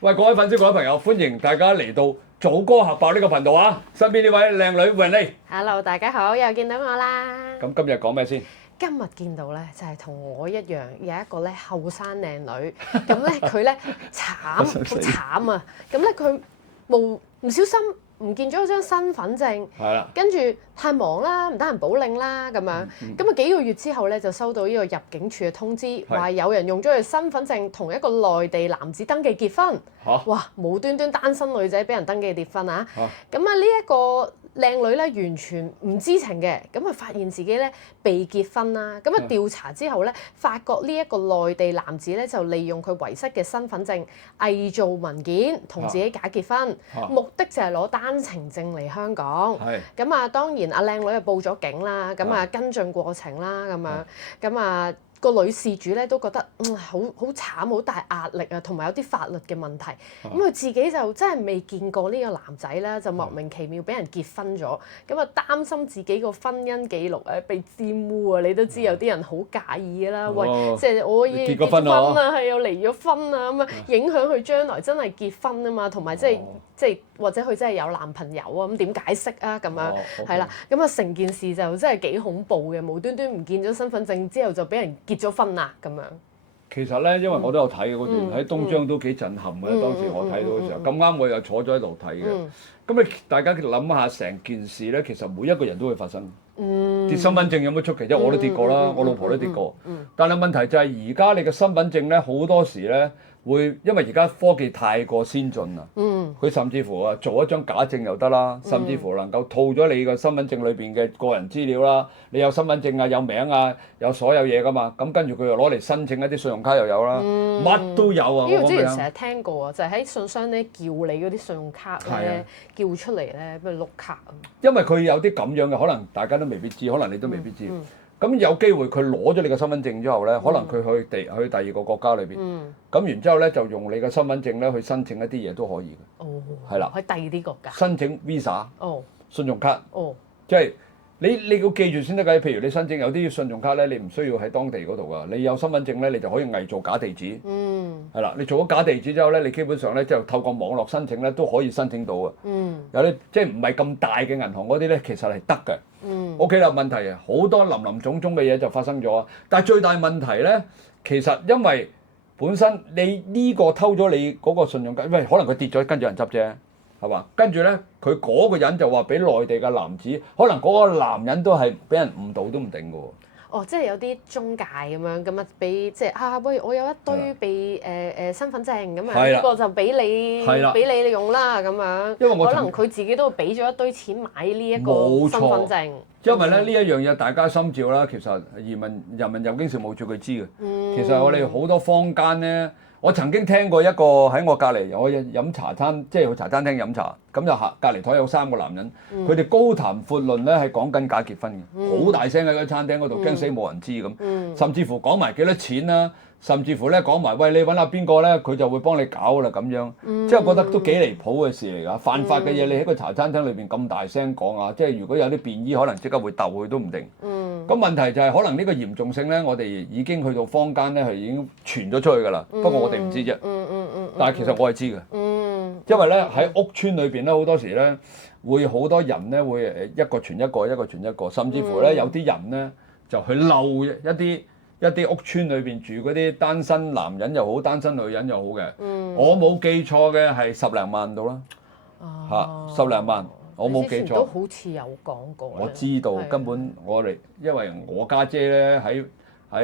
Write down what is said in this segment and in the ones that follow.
喂，各位粉絲、各位朋友，歡迎大家嚟到祖哥合爆呢個頻道啊！身邊呢位靚女榮利。Hello，大家好，又見到我啦。咁今日講咩先？今日見到咧，就係同我一樣有一個咧後生靚女，咁咧佢咧好慘啊！咁咧佢唔小心唔見咗張身份證，係啦，跟住太忙啦，唔得閒補領啦咁樣。咁啊幾個月之後咧，就收到呢個入境處嘅通知，話有人用咗佢身份證同一個內地男子登記結婚。哇！無端端單身女仔俾人登記結婚啊！咁啊呢一個靚女咧完全唔知情嘅，咁啊發現自己咧被結婚啦，咁啊調查之後咧，發覺呢一個內地男子咧就利用佢遺失嘅身份證偽造文件同自己假結婚，目的就係攞單程證嚟香港。咁啊當然阿靚女就報咗警啦，咁啊跟進過程啦咁樣，咁啊。個女事主咧都覺得好慘，好大壓力啊，同埋有啲法律嘅問題。咁佢自己就真係未見過呢個男仔啦，就莫名其妙俾人結婚咗。咁啊擔心自己個婚姻記錄被玷污啊！你都知有啲人好介意㗎啦。喂，即係我已經結婚啦，係又離咗婚啊，咁啊影響佢將來真係結婚啊嘛，同埋即係或者佢真係有男朋友啊，咁點解釋啊？咁樣係啦，咁啊成件事就真係幾恐怖嘅，無端端唔見咗身份證之後就俾人結咗婚啦咁樣。其實咧，因為我都有睇嗰段喺東張都幾震撼嘅。當時我睇到嘅時候，咁啱我又坐咗喺度睇嘅。咁你大家諗下成件事咧，其實每一個人都會發生。跌身份證有乜出奇啫？我都跌過啦，我老婆都跌過。但係問題就係而家你嘅身份證咧，好多時咧。會因為而家科技太過先進啦，佢甚至乎做一張假證又得啦，甚至乎能夠套咗你個身份證裏邊嘅個人資料啦，你有身份證啊，有名啊，有所有嘢噶嘛，咁跟住佢又攞嚟申請一啲信用卡又有啦，乜都有啊！呢個之前成日聽過啊，就係喺信箱咧叫你嗰啲信用卡咧叫出嚟咧，不如碌卡啊。因為佢有啲咁樣嘅，可能大家都未必知，可能你都未必知。咁有機會佢攞咗你個身份證之後咧，可能佢去第二個國家裏邊，咁然之後咧就用你個身份證咧去申請一啲嘢都可以嘅，係啦，喺第二啲國家申請 Visa、信用卡，即係你要記住先得㗎。譬如你申請有啲信用卡咧，你唔需要喺當地嗰度㗎，你有身份證咧，你就可以偽造假地址，係啦，你做咗假地址之後咧，你基本上咧就透過網絡申請咧都可以申請到嘅，有啲即係唔係咁大嘅銀行嗰啲咧，其實係得嘅。OK 啦，問題啊好多林林總總嘅嘢就發生咗，但係最大問題咧，其實因為本身你呢個偷咗你嗰個信用卡，喂，可能佢跌咗跟住人執啫，係嘛？跟住咧，佢嗰個人就話俾內地嘅男子，可能嗰個男人都係俾人誤導都唔定㗎喎。即係有啲中介咁啊，俾即係喂，我有一堆被身份證咁樣，呢個就俾你用啦咁樣。因為可能佢自己都俾咗一堆錢買呢一個身份證。因為咧呢一樣嘢大家心照啦，其實人民入境事務處佢知嘅。其實我哋好多坊間咧。我曾經聽過一個喺我隔離，我飲茶餐，即係去茶餐廳飲茶，咁就隔離台有3個男人，佢哋高談闊論咧係講緊假結婚嘅，好大聲喺個餐廳嗰度，驚死冇人知咁，甚至乎講埋幾多錢啦，甚至乎咧講埋喂，你揾下邊個咧，佢就會幫你搞啦咁樣，即係覺得都幾離譜嘅事嚟㗎，犯法嘅嘢你喺個茶餐廳裏邊咁大聲講啊，即係如果有啲便衣可能即刻會鬥佢都唔定。咁問題就係可能呢個嚴重性咧，我哋已經去到坊間咧係已經傳咗出去㗎啦。不過我哋唔知啫。但係其實我係知嘅。因為咧喺屋邨裏邊咧好多時咧會好多人咧會一個傳一個，一個傳一個，甚至乎咧有啲人咧就去漏一啲屋邨裏邊住嗰啲單身男人又好，單身女人又好嘅。我冇記錯嘅係10零萬到啦。10零萬。我冇記錯，都好似有講過。我知道根本我哋，因為我家姐咧喺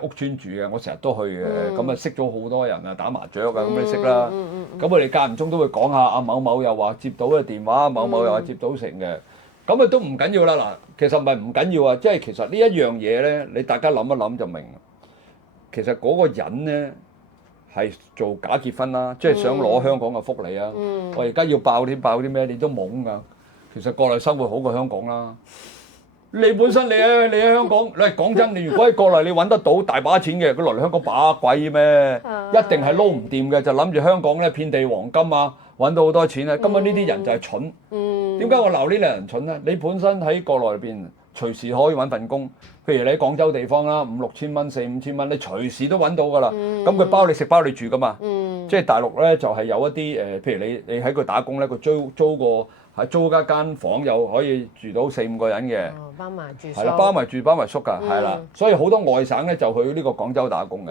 屋邨住嘅，我成日都去嘅，咁啊識咗好多人啊，打麻雀啊咁你識啦。咁我哋間唔中都會講下阿某某又話接到嘅電話，某某又話接到成嘅，咁啊都唔緊要啦。嗱，其實唔係唔緊要啊，即係其實呢一樣嘢咧，你大家諗一諗就明。其實嗰個人咧係做假結婚啦，即係想攞香港嘅福利啊。我而家要爆啲咩？你都懵㗎。其實國內生活好過香港啦。你本身你喺香港，你講真，你如果喺國內你揾得到大把錢嘅，佢落嚟香港把鬼咩？一定係撈唔掂嘅，就諗住香港咧遍地黃金啊，揾到好多錢啊。根本呢啲人就係蠢。點解我鬧呢啲人蠢咧？你本身喺國內邊隨時可以揾份工，譬如你喺廣州地方啦，5、6千蚊、4、5千蚊，你隨時都揾到㗎啦。咁佢包你食包你住㗎嘛。即係大陸咧就係有一啲譬如你喺佢打工咧，佢租一間房又可以住到4、5個人嘅，包埋住宿，係啦，包埋住包埋宿㗎，係啦，所以好多外省咧就去呢個廣州打工嘅。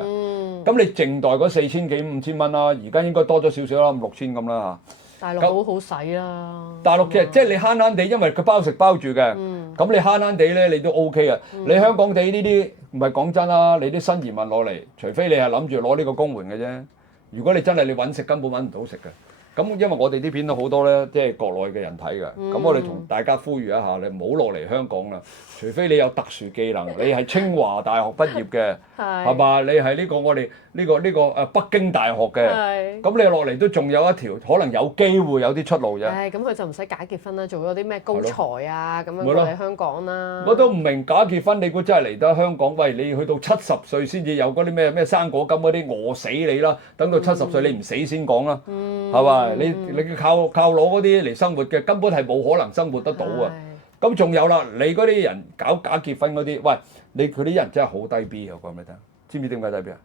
咁你淨袋嗰4000幾5000蚊啦，而家應該多咗少少啦，5、6千咁啦嚇。大陸好使啦。大陸嘅即係你慳慳地，因為佢包食包住嘅，咁你慳慳地咧你都 OK 嘅。你香港地呢啲唔係講真啦，你啲新移民落嚟，除非你係諗住攞呢個公援嘅啫。如果你真係你揾食根本揾唔到食嘅。咁因為我哋啲片都好多咧，即係國內嘅人睇嘅。咁我哋同大家呼籲一下，你唔好落嚟香港啦。除非你有特殊技能，你係清華大學畢業嘅，係嘛？你係呢個我哋呢個北京大學嘅，咁你落嚟都仲有一條可能有機會有啲出路啫。咁佢就唔使假結婚啦，做咗啲咩高才啊咁樣過嚟香港啦。我都唔明假結婚，你估真係嚟得香港？喂，你去到70歲先至有嗰啲咩生果金嗰啲，餓死你啦！等到70歲你唔死先講啦，係嘛？你靠攞嗰啲嚟生活嘅，根本係冇可能生活得到啊！咁仲有啦，你嗰啲人搞假結婚嗰啲，喂，佢啲人真係好低 B 啊！我講俾你聽，知唔知點解低 B 啊？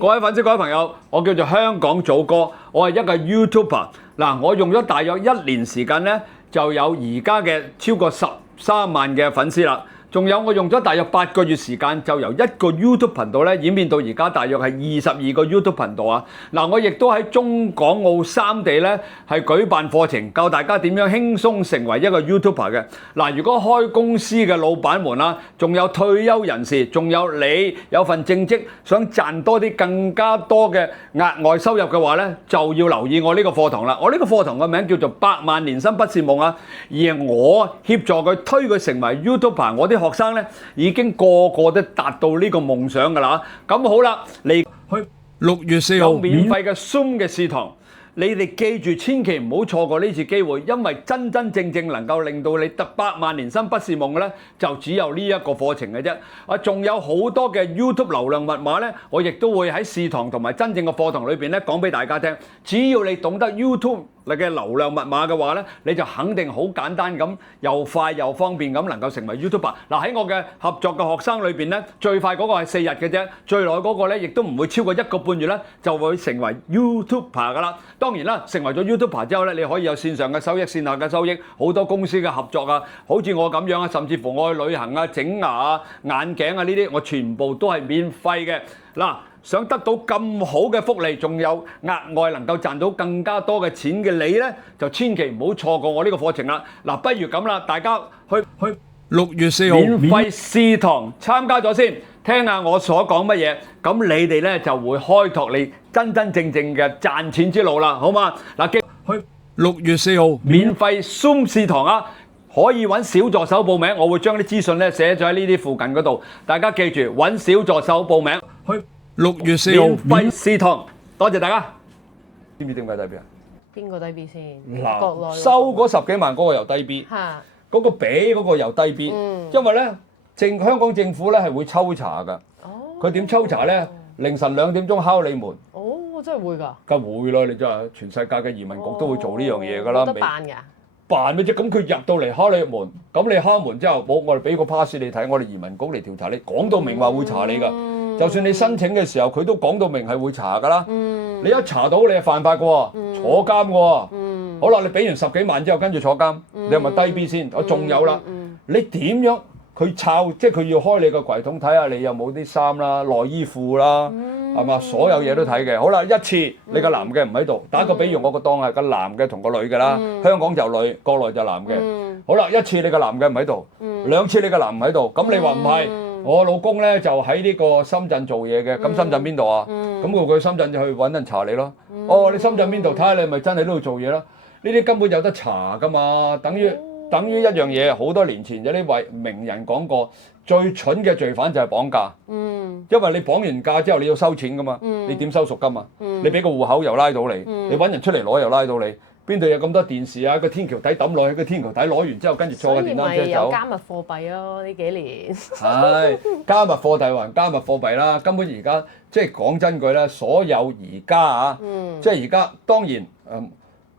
各位粉絲、各位朋友，我叫做香港祖哥，我係一個 YouTuber。嗱，我用咗大約1年時間咧，就有而家嘅超過13萬嘅粉絲啦。仲有我用咗大約8個月時間，就由一個 YouTube 頻道咧演變到而家大約係22個 YouTube 頻道啊！嗱，我亦都喺中港澳3地咧係舉辦課程，教大家點樣輕鬆成為一個 YouTuber 嘅。嗱，如果開公司嘅老闆們啦，仲有退休人士，仲有你有份正職，想賺多啲更加多嘅額外收入嘅話咧，就要留意我呢個課堂啦。我呢個課堂嘅名叫做100萬年薪不是夢啊！而我協助佢推佢成為 YouTuber，我啲學生咧已經個個都達到呢個夢想㗎啦。咁好啦，嚟去6月4號免費嘅 Zoom 嘅試堂，你哋記住千祈唔好錯過呢次機會，因為真真正正能夠令到你得100萬年薪不是夢嘅咧，就只有呢一個課程嘅啫。仲有好多嘅 YouTube 流量密碼咧，我亦都會喺試堂同埋真正嘅課堂裏邊咧講俾大家聽。只要你懂得 YouTube你嘅流量密碼嘅話咧，你就肯定好簡單咁，又快又方便咁能夠成為 YouTuber。嗱，喺我嘅合作嘅學生裏邊咧，最快嗰個係4日嘅啫，最耐嗰個咧亦都唔會超過1個半月咧，就會成為 YouTuber 㗎啦。當然啦，成為咗 YouTuber 之後咧，你可以有線上嘅收益、線下嘅收益，好多公司嘅合作啊，好似我咁樣啊，甚至乎我去旅行啊、整牙啊、眼鏡啊呢啲，我全部都係免費嘅。嗱，想得到咁好嘅福利，仲有額外能夠賺到更加多嘅錢嘅你呢，就千祈唔好錯過我呢個課程啦。嗱，不如咁啦，大家去6月4號免費試堂參加咗先，聽下我所講乜嘢，咁你哋呢就會開拓你真真正正嘅賺錢之路啦，好嘛？嗱，記去6月4號免費 Zoom 試堂啊！可以揾小助手報名，我會將啲資訊咧寫咗喺呢啲附近嗰度，大家記住揾小助手報名。去6月4號免費試堂，多謝大家。知唔知點解低 B 啊？邊個低 B 先？嗱，國內收嗰10幾萬嗰個又低 B，嗰個俾嗰個又低 B，因為咧香港政府咧係會抽查㗎。佢點抽查咧？凌晨2點鐘敲你門。哦，真係會㗎？梗會啦，你真係全世界嘅移民局都會做呢樣嘢㗎啦。冇得辦㗎。辦咩啫？咁佢入到嚟敲你門，咁你敲門之後，我哋俾個 pass 你睇，我哋移民局嚟調查你，講到明話會查你㗎。就算你申請嘅時候，佢都講到明係會查㗎啦。你一查到你係犯法㗎喎，坐監㗎喎。好啦，你俾完10幾萬之後，跟住坐監，你係咪低 B 先？我仲有啦，你點樣？佢抄，即係佢要開你個櫃桶睇下你有冇啲衫啦、內衣褲啦，係嘛？所有嘢都睇嘅。好啦，一次你個男嘅唔喺度，打個比喻，我個當係個男嘅同個女嘅啦。香港就女，國內就男嘅。好啦，一次你個男嘅唔喺度，2次你個男唔喺度，咁你話唔係？我老公咧就喺呢個深圳做嘢嘅，咁深圳邊度啊？咁佢深圳就去揾人查你咯。哦，你深圳邊度？睇下你係咪真係喺度做嘢啦？呢啲根本有得查㗎嘛，等於一樣嘢，好多年前有啲位名人講過，最蠢嘅罪犯就係綁架。因為你綁完架之後你要收錢㗎嘛，你點收贖金啊？你俾個戶口又拉到你，你揾人出嚟攞又拉到你，邊度有咁多電視啊？個天橋底抌落去，個天橋底攞完之後跟住坐個電單車走。所以咪有加密貨幣咯？呢幾年係加密貨幣還加密貨幣啦，根本而家即係講真句咧，所有而家啊，即係而家當然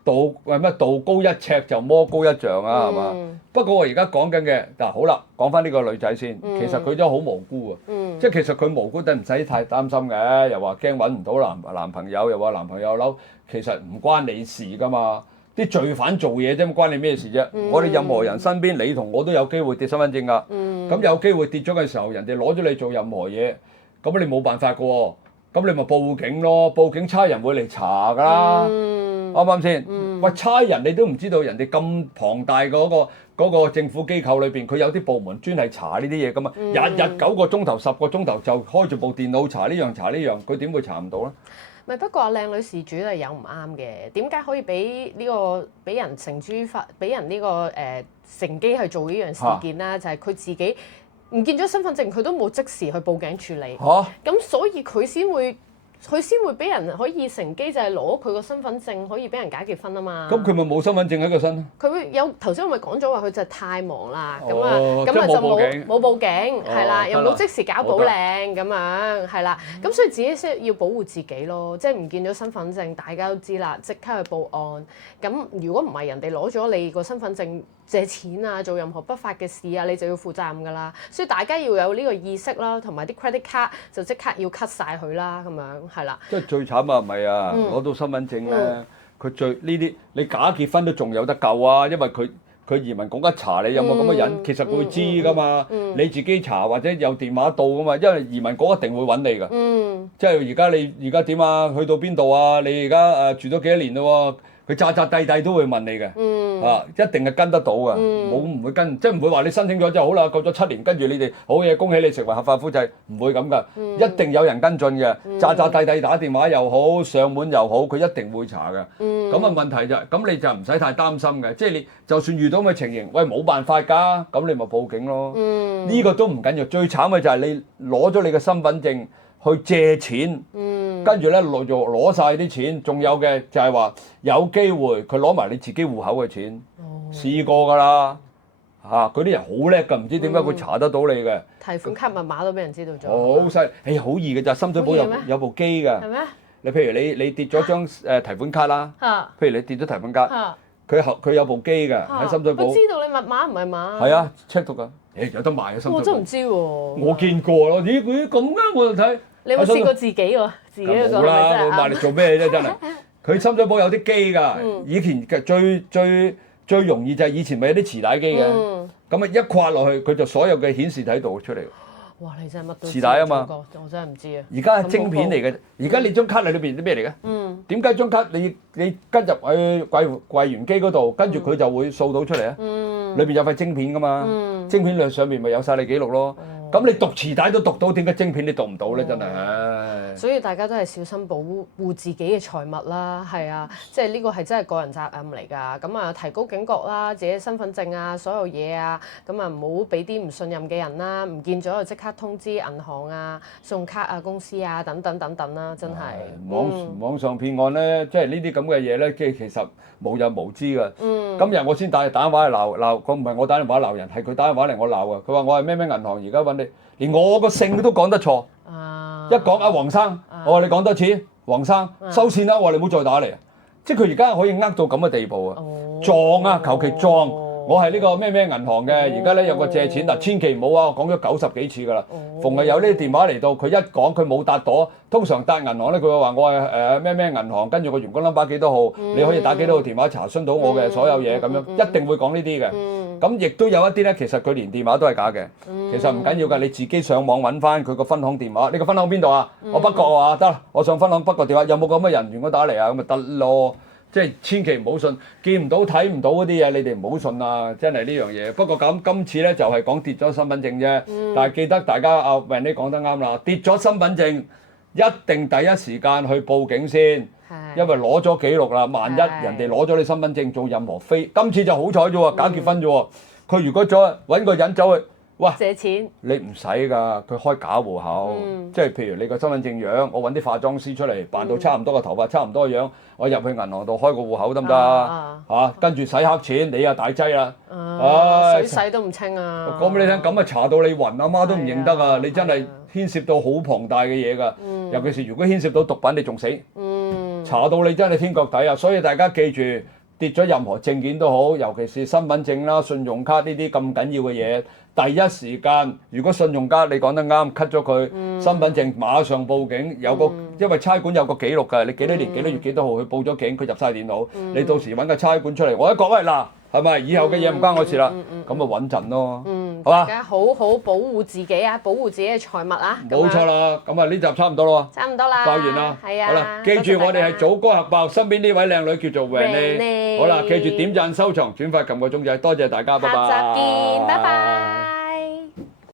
賭道高一尺就魔高一丈啊，係嘛？不過我而家講緊嘅嗱，好啦，講翻呢個女仔先，其實佢都好無辜啊，即係其實佢無辜都唔使太擔心嘅，又話驚揾唔到男朋友，又話男朋友嬲，其實唔關你事㗎嘛。啲罪犯做嘢啫，關你咩事啫？我哋任何人身邊，你同我都有機會跌身份證㗎。咁有機會跌咗嘅時候，人哋攞咗你做任何嘢，咁你冇辦法㗎喎。咁你咪報警咯，報警差人會嚟查㗎啦，啱唔啱先？喂，差人你都唔知道，人哋咁龐大嗰個政府機構裏邊，佢有啲部門專係查呢啲嘢㗎嘛。日日9個鐘頭、10個鐘頭就開住部電腦查呢樣查呢樣，佢點會查唔到咧？咪不過靚女事主係有唔啱嘅，點解可以俾人俾人呢個乘機去做呢樣事件啦？就係佢自己唔見咗身份證，佢都冇即時去報警處理。咁所以佢先會俾人可以乘機就係攞佢個身份證可以俾人解結婚啊嘛。咁佢咪冇身份證喺個身？佢有頭先我咪講咗話佢就係太忙啦，咁啊就冇報警，係啦，又冇即時搞補領咁樣，係啦，咁所以自己先要保護自己咯，即係唔見咗身份證，大家都知啦，即刻去報案。咁如果唔係人哋攞咗你個身份證借錢啊，做任何不法嘅事啊，你就要負責任㗎啦。所以大家要有呢個意識啦，同埋啲 credit card 就即刻要 cut 晒佢啦，咁樣係啦。即係最慘啊，唔係啊，攞到身份證咧，佢最呢啲你假結婚都仲有得救啊，因為佢移民局一查你有冇咁嘅人，其實佢會知㗎嘛。你自己查或者有電話到㗎嘛，因為移民局一定會揾你㗎。即係你而家點啊？去到邊度啊？你而家住咗幾多年咯喎？佢扎地都會問你嘅，一定係跟得到嘅，唔會跟，即係唔會話你申請咗之後好啦，過咗7年，跟住你哋好嘢，恭喜你成為合法夫妻，唔會咁噶，一定有人跟進嘅，扎地打電話又好，上門又好，佢一定會查嘅。咁啊問題就係，咁你就唔使太擔心嘅，即係你就算遇到咁嘅情形，喂冇辦法㗎，咁你咪報警咯。呢個都唔緊要，最慘嘅就係你攞咗你嘅身份證去借錢。跟住咧攞晒啲錢，仲有嘅就係話有機會佢攞埋你自己戶口嘅錢，試過㗎啦嚇，嗰啲人好叻㗎，唔知點解佢查得到你嘅。提款卡密碼都俾人知道咗。好犀利，好易嘅咋，深水埗有部機㗎。係咩？你譬如你跌咗張提款卡啦，譬如你跌咗提款卡，佢有部機㗎喺深水埗。佢知道你密碼唔係嘛？係啊 check 到㗎，有得賣啊深水埗。我真唔知喎。我見過咯，咦佢咁嘅我就睇。你有冇試過自己喎？自己一個冇啦，我買嚟做咩啫？真係，佢深水埗有啲機㗎。以前嘅最容易就係以前咪有啲磁帶機嘅，咁啊一跨落去，佢就所有嘅顯示體度出嚟。哇！你真係乜都磁帶啊嘛，我真係唔知啊。而家係晶片嚟嘅，而家你張卡裏邊啲咩嚟嘅？點解張卡你跟入去櫃員機嗰度，跟住佢就會掃到出嚟啊？裏邊有塊晶片㗎嘛，晶片上面咪有晒你記錄咯。咁你讀磁帶都讀到，點解晶片你讀唔到咧？真係，所以大家都係小心保護自己嘅財物啦，係啊，即係呢個係真係個人責任嚟㗎。咁啊，提高警覺啦，自己身份證啊，所有嘢啊，咁啊唔好俾啲唔信任嘅人啦，唔見咗就即刻通知銀行啊、信用卡啊、公司啊等等啦，真係。網上騙案咧，即係呢啲咁嘅嘢咧，即係其實無有無知㗎。今日我先打電話嚟鬧，唔係我打電話鬧人，係佢打電話嚟我鬧啊。佢話我係咩銀行，而家揾你，連我個姓都講得錯。一講阿黃生，我話你講多次，黃生收線啦，我話你唔好再打嚟啊！即係佢而家可以呃到咁嘅地步啊！撞啊，求其撞。我係呢個咩銀行嘅，而家咧有個借錢嗱，千祈唔好啊！我講咗90幾次㗎啦，逢係有呢啲電話嚟到，佢一講佢冇答到，通常答銀行咧，佢會話我係咩銀行，跟住個員工 number 幾多號，你可以打幾多號電話查詢到我嘅所有嘢咁樣，一定會講呢啲嘅。咁亦都有一啲咧，其實佢連電話都係假嘅，其實唔緊要㗎，你自己上網揾翻佢個分行電話，你個分行邊度啊？我北角啊，得啦，我上分行北角電話，有冇咁嘅人員我打嚟啊？咁咪得咯。即係千祈唔好信，見唔到睇唔到嗰啲嘢，你哋唔好信啊！真係呢樣嘢。不過今次咧就係講跌咗身份證啫。但係記得大家阿 Wendy 講得啱啦，跌咗身份證一定第一時間去報警先，因為攞咗記錄啦。萬一人哋攞咗你身份證做任何非，今次就好彩啫喎，假結婚啫喎。佢如果再揾個人走去，哇！借錢你唔使㗎，佢開假戶口，即係譬如你個身份證樣，我揾啲化妝師出嚟扮到差唔多個頭髮，差唔多個樣，我入去銀行度開個戶口得唔得啊？嚇，跟住洗黑錢，你又大劑啦，水洗都唔清啊！講俾你聽，咁啊查到你暈，阿媽都唔認得啊！你真係牽涉到好龐大嘅嘢㗎，尤其是如果牽涉到毒品，你仲死，查到你真係天腳底啊！所以大家記住，跌咗任何證件都好，尤其是身份證啦、信用卡呢啲咁緊要嘅嘢，第一時間如果信用卡你講得啱 cut 咗佢，身份證馬上報警，有個因為差館有個記錄㗎，你幾多年幾多月幾多號佢報咗警，佢入晒電腦，你到時揾個差館出嚟，我一講喂嗱。係咪？以後嘅嘢唔關我事啦，咁咪穩陣咯，好嘛？大家好好保護自己啊，保護自己嘅財物啊！冇錯啦，咁啊呢集差唔多咯，差唔多啦，爆完啦，係啊，好啦，記住我哋係早歌核爆，身邊呢位靚女叫做 Renee，好啦，記住點讚、收藏、轉發、撳個鐘仔，多謝大家，拜拜。下集見，拜拜。